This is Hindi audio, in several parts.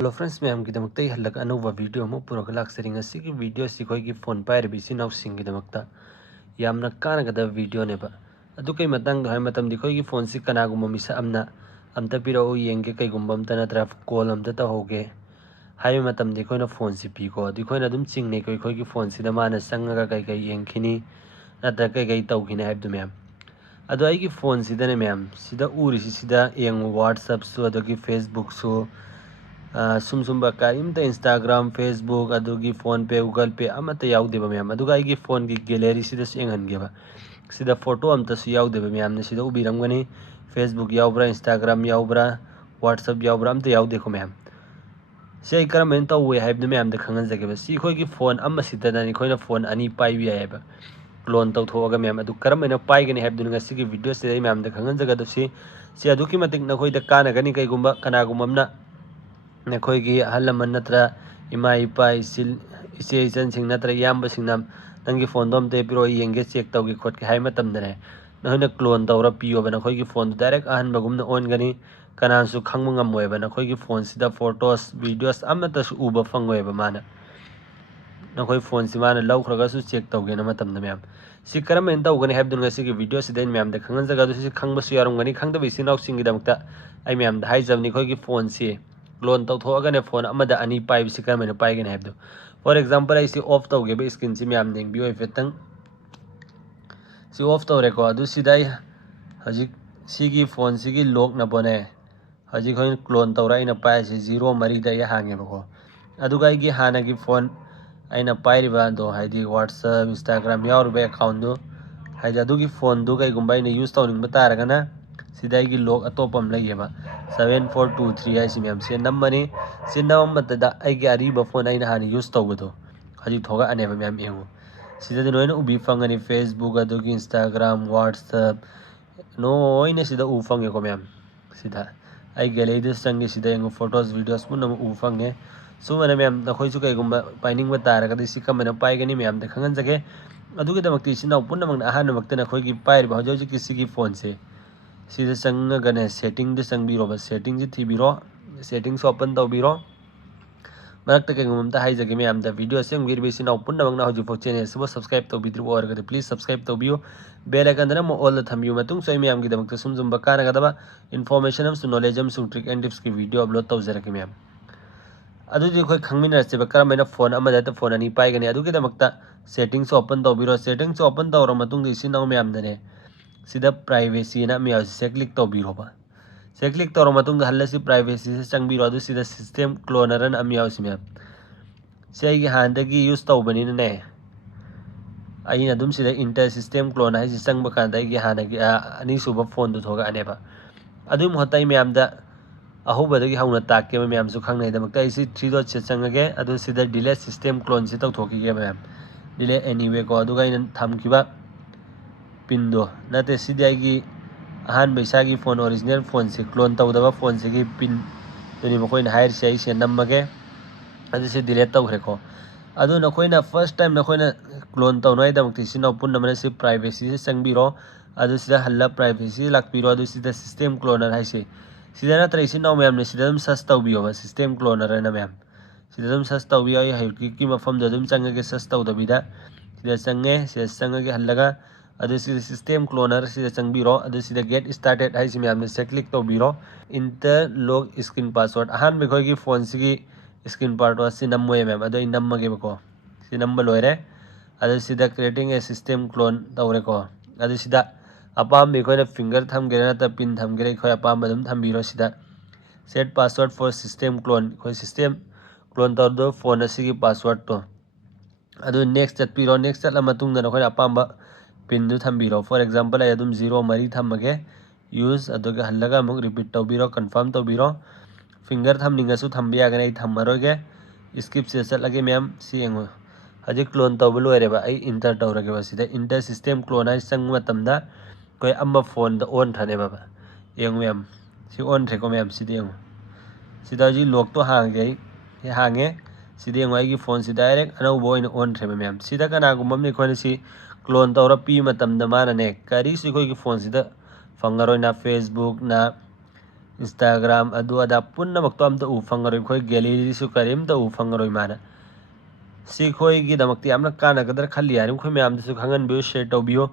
हेलो फ्रेंड्स मैम की दमकता हल्लक अनौबा वीडियो अमु पुरक लाक्सरिंग असिगी वीडियो सि खोई फोन पाइरबि सि नाउसिंग की दमकता यामना कानगदब वीडियो नेबा अदु कई मतंग हाय मतम दि खोई फोन सि कनागुम मिसा अमना अमता पिरो येंगे कईगुम अमता नत्रा कॉल अमता तहोगे हाय मतम दि खोइना फोन सि पीको दि खोइना दुम चिंगने खोई फोन सि दमाना संगगा कई कई येंखिनी नत्रा कई कई तौखिने हाइबदु मैम अदु आइगी फोन सिदने मैम सिदा उरिसि सिदा येंग व्हाट्सएप सु अदुगी फेसबुक सु सुम करीमता इंस्टाग्राम फेसबुक अदुगी फोन पे गूगल पे अमता याउदेबा मैम अदुगा आइगी फोन की गैलरी सिदा येंगनगेबा सिदा फोटो अमतासु याउदेबा मैम ने सिदा उबिरमगनी फेसबुक याउब्रा इंस्टाग्राम याउब्रा व्हाट्सएप याउब्रा अमता याउदेको मैम से करमें तौवे हाइबदु मैम द खंगनजगेबा सि खोइगी फोन अमा सिदानी खोइना फोन अनी पाइबि याइबा क्लोन तौथोगा मैम अदु करमें पाइगनी हाइबदु ngasi वीडियो से मैम द खंगनजगदु सि अदुकी मतिक नखोइदा कानगनी कईगुम्बा कनागुममना नखोइगी अहल लमन नत्रा इमा इपा इचे इचनसिंग नत्रा इयाम्बसिंगना नंगी फोन दोम ते पिरो येंगे चेक तौगे खोटके हाय मतमदने नहोइना क्लोन तौरा पियोबा नखोइगी फोन डायरेक्ट अहनबगुमना ओनगनी कनासु खंगबा ngमोयबा नखोइगी फोन सिदा फोटोस वीडियोस अमतसु उबा फंगोयबा माना नखोइ फोन सि माना लौखरगसु चेक तौगेना मतमदा मैम सि करमें तौगनी हाइबदु ngasi वीडियो सिदा मैम द खंगनजगदु सि खंगबसु यारमगनी खंगदबि सि नाउसिंगी दमकता आई मैम द हाइजबनी खोइगी फोन सि क्लोन तौथोगने फोन अमदा अनी पाइबसि करमें पाइगने हाइबदु फॉर एग्जांपल आई सि ऑफ तौगेबा स्क्रीन सि मैम देंबियो इफेक्टंग सि ऑफ तौरेको अदु सिदा हजिक सिगी फोन सिगी लॉक नबोने हजिक होइन क्लोन तौरा आइना पाइसे 0 मरीदा या हांगेबको अदुगा आइगी हानागी फोन आइना पाइरिबा दो हाइदी व्हाट्सएप इंस्टाग्राम याउरबा अकाउंट दो हाइदी अदुगी फोन दु कईगुम्बा आइना यूज तौनिंगबा तारगना सिदाइगी लॉक अतोपम लैयेबा 7423 हाइसि मैम से नम्बनी से नममतदा आइगी अरीबा फोन आइना हानि यूज तौबदो हजिक थोगा अनेबा मैम येंगो सिदा नोइना उबी फंगनी फेसबुक अदुगी इंस्टाग्राम व्हाट्सएप नोइना सिदा उ फंगेको मैम सिदा आई गैलरी चंगे सिदा येंगो फोटोस वीडियोस पुनम उ फंगे सुमना मैम नखोइसु कईगुम्बा पाइनिंगबा तारगदि सि कमना पाइगनी मैम द खंगनजगे अदुगिदमक्ति सिना पुनमंगना अहानमक्ता नखोइगी पाइरिबा हजौजिकी सिगी फोन से सिदा चंगगने सेटिंग द चंगबिरो सेटिंग जी थीबिरो सेटिंग्स ओपन तौबिरो मरक्ता कईगुम्बा हाइजगे मैम द वीडियो से गिरबि सिना पुनमंगना हजौफो चैनल से सब्सक्राइब तौबिद्रिबो ओरगदि प्लीज सब्सक्राइब तौबियो बेल आइकन दना मो ऑल थंबियो मतुंग सोइ मैम गिदमक्ता सुमजुम्बा कानगदबा इन्फॉर्मेशन अमसु नॉलेज अमसु ट्रिक एंड टिप्स की वीडियो अपलोड तौजरके मैम अदुदी खोइ खंगमिनरसेबा करमेना फोन अमदा फोन अनी पाइगनी अदुगिदमक्ता सेटिंग्स ओपन तौबिरो सेटिंग्स ओपन तौर मतुंग इसिनाउ मैम दने सिदा प्राइवेसी ना मिया से क्लिक तौबिरोबा से क्लिक तौर मतुंग हल्लसी प्राइवेसी से चंगबिरो अदु सिदा सिस्टम क्लोनर अमियाउसी मैम से आइगी हांदगी यूज तौबनिने अइना दुम सिदा इंटर सिस्टम क्लोन हाइसि चंगबा कांदा आइगी हानगी अनीसुबा फोन दु थोगा अनेबा अदुम होताई मैम दा अहोबदगी हौना ताकेबा मैम सु खंगनाइदमक्ता इसी 3 डॉट से चंगगे अदु सिदा डिलीट सिस्टम क्लोन से तौथोकीगे मैम डिलीट एनीवे को अदुगा इन थमकिबा पिन दो नते सिदा आइगी अहान बैसागी फोन ओरिजिनल फोन से क्लोन तौदबा फोन से की पिन दुनि मखोइन हायर से आइसे नम्मगे अदु से डिलीट तौखरेको अदु नखोइना फर्स्ट टाइम नखोइना क्लोन तौनाइदमक्ति सिना पुनमना से प्राइवेसी से चंगबिरो अदु सिदा हल्ला प्राइवेसी लाक्पिरो अदु सिदा सिस्टम क्लोनर हाइसे सिदा नत्रा इसिनाउ मैम ने सिदा सर्च तौबियोबा सिस्टम क्लोनर ना मैम सिदा सर्च तौबियो हाइकी मफम दो चंगगे सर्च तौदबिदा सिदा चंगे हल्लगा अदु सिदा सिस्टम क्लोनर सिदा चंगबिरो अदु सिदा गेट स्टार्टेड हाइसि मैम ने से क्लिक तौबिरो इंटर लॉग स्क्रीन पासवर्ड अहान बेखोगी फोन सिगी स्क्रीन पासवर्ड से नम्मोय मैम अदु नम्मगेबको सि नम्बर लोइरे अदु सिदा क्रिएटिंग ए सिस्टम क्लोन तौरेको अदु सिदा अपाम बेखोइना फिंगर थमगेरा नता पिन थमगेरा खोय अपाम बदम थमबिरो सिदा set password for system clone खोय सिस्टम क्लोन तौदो फोन असिगी पासवर्ड तो अदु नेक्स्ट चटपिरो नेक्स्ट चटला मतुंगदा नखोय अपाम पिन दु थमबिरो फॉर एग्जांपल आई अदुम 0 मरी थमगे यूज अदुगा हल्लगा मुक रिपीट तौबिरो कंफर्म तौबिरो फिंगर थमनिंगसु थमबि यागने आई थममरोगे स्किप से चटलगे मैम सि येंगो हजि क्लोन तौब लोइरेबा आई इंटर तौरगेबा सिदा इंटर सिस्टम क्लोन हाइ चंग मतमदा कोई अम्मा फोन द ऑन थनेबा येंगो मैम सि ऑन थेको मैम सिदा येंगो सिदा जी लॉक तो हांगे हांगे सिदा येंगो आइगी फोन सि डायरेक्ट अनौबो ओइन ऑन थेबा मैम सिदा कनागुममने खोने सि क्लोन तौरा पी मतमदा मानने करी सि खोइगी फोन सिदा फंगरोइना फेसबुक ना Instagram अदु अदा पुनमक्तो अमता उ फंगरोय खोय गैलरी सु करीमता उ फंगरोय माना सी खोय गी दमक्ति यामना कानागदर खल्ली यारिम खोय म्याम दसु खंगन बियो शेयर तौबियो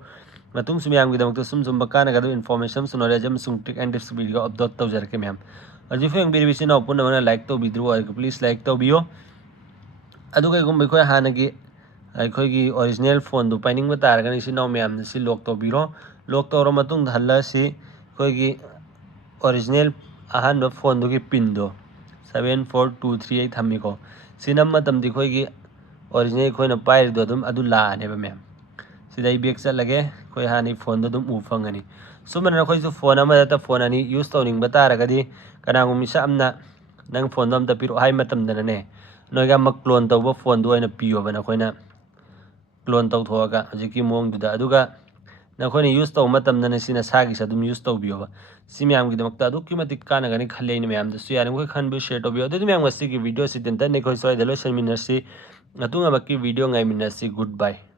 मतुंग सु म्याम गी दमक्तो सुम कानागदर इन्फॉर्मेशन सु नॉलेज हम सुंग trick and tips video upload तौजरके म्याम अजि फेंग बिरबिसि नाउ पुनमना लाइक तौबिद्रु और प्लीज लाइक तौबियो अदु कयगुम खोय हानगी अखोगी ओरिजिनल फोन दु पाइनिंग तारगनि सि नाउ म्याम सि लॉक तौबिरो लॉक तौरो मतुंग हल्ला सि खोगी ओरिजिनल अहान फोन दुगी पिन दो 74238 थम्मिको सिनम मतमदि खोगी ओरिजिनल खोयना पाइर दो दुम अदु लाने मैम सिदाई बेक चलगे खोय हानि फोन दो दुम उ फंगनी सुमन खोयसु फोन अमदा फोन अनि यूज तौनिंग तारगदि कनागु मिसा अमना नंग फोन दो अमता पिरो हाय मतमदनने नोइगा मक क्लोन तौबो फोन दो ओइना पियो बना खोयना क्लोन तौथोगा हजिकी मोंग दुदा अदुगा नखोयना यूज तौ मतमदने सिना सागी सदुम यूज तौबियोबा सी म्याम गी दमक्ता अदुकी मतिक कानागनि खल्लेनि म्याम दसु यारिम खोय खनबो शेयर तौबियो अदु म्याम गसी की वीडियो सिदेंता ने खोय सोय दलो शर्मिनसी अतुंगा बक्की वीडियो ngai minasi goodbye।